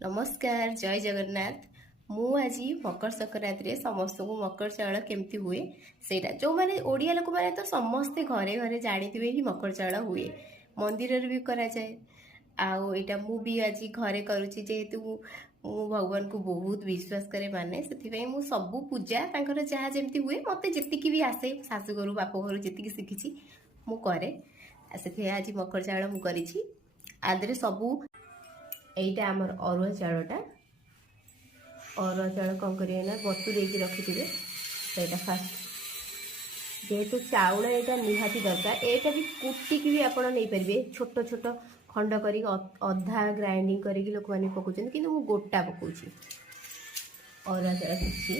नमस्कार जय जगन्नाथ। मु आज मकर संक्रांति रे समस्त को मकर चाउल केमती हुए सेटा जो माने ओडिया लोक माने तो समस्ते घरे घरे जानिथिबे कि मकर चाउल हुए मंदिर रे भी करा जाए। आउ एटा मु भी आज घरे करूची जेहेतु मु भगवान को बहुत विश्वास करे माने से मु सबू पूजा तांकर जहाँ जमती हुए मते जितिकी भी आसे शाशु घर बाप घर जितिकी शिखी मु करे से आज मकर चाउल मु करिछि आदरे सबू एटा आमर अरुआ चाउलटा अरुआ चाउल कौन करेंगे ना बतुरे रखिथे से फास्ट जेहेतु चाउल यहाँ निहाती दरकार एटा भी कुटिक भी आप नहीं पारे छोट छोट खंड कर अधा ग्राइंडिंग करके लोक मैंने पकाउछन कि गोटा पकाउछि अरुआ चाउल किछि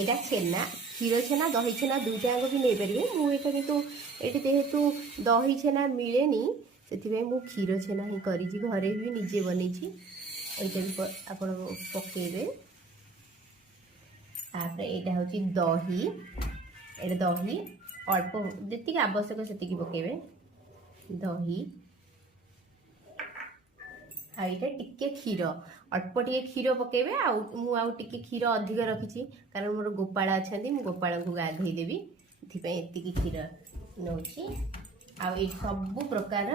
एटा छेना क्षीर छेना दही छेना दुईटा भी नहीं पारे मुझे कितु ये जेहेतु दही छेना मिलेनी से मु क्षीर छेना ही करी घरे भी निजे बनी यहाँ भी आप पकेबे यहाँ हूँ दही ये दही अल्प जी आवश्यक से पकेबे दही आईटा टिके क्षीर अल्प टे क्षीर पकेबे आउे क्षीर अधिक रखी कारण मोर गोपाल अच्छा गोपाल को गाधेदेवी ये क्षीर नौ आ सब प्रकार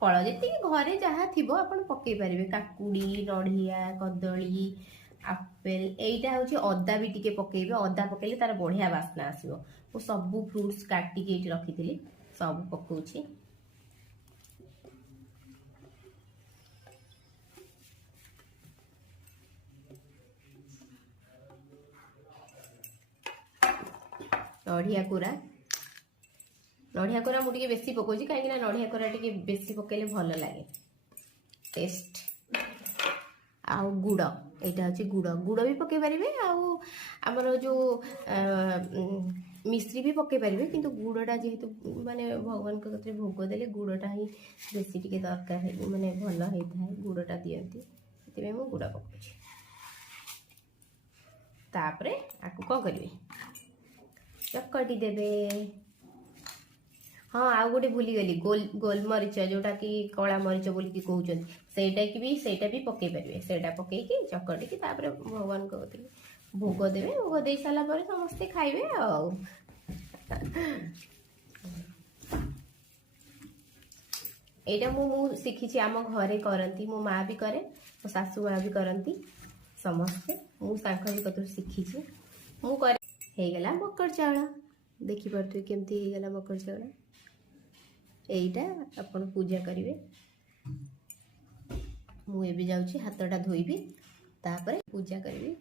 फल जी घरे जहाँ थी आप पकई पारे काकुड़ी नड़िया कदली आपेल यहीटा हूँ अदा भी टिके पकेबे अदा पकेले तार बढ़िया बास्ना आसो मु सबू फ्रुट्स काटिकी रखी सब पकाउछि नड़िया कोरा मुझे बेसी पकाउछि कहीं नड़िया कोरा टिके बेसी पकेले भल लगे टेस्ट आउ गुड़ यहाँ हूँ गुड़ भी पकई पारे आमर जो मिश्री भी पकई पारे कि गुड़टा जेहेतु माने भगवान कथरे भोग देले गुड़टा ही बेसी टिके दरकार माने भल होता है गुड़टा दियंती से गुड़ पकाउछि तापरे आकु कौन करेंगे चकटी देवे हाँ आउ गोटे भूलीगली गोलमरीच जोटा कि कला मरीच बोल कहते सेटा भी पकई पारे सेटा पकईकी चकटिकी भगवान को भोग देवे भोग दे सारा समस्ते खाइबे यहाँ मु शिखी आम घरे करती मो माँ भी करे मो सासू माँ भी करती समस्ते मुझे कतु शिखी मु गला मकर चाउल देखिपे केमती गला मकर चाउल यहीटा अपन पूजा करेंगे मुझे जाऊँगी हाथटा धोइबी तापर पूजा करी।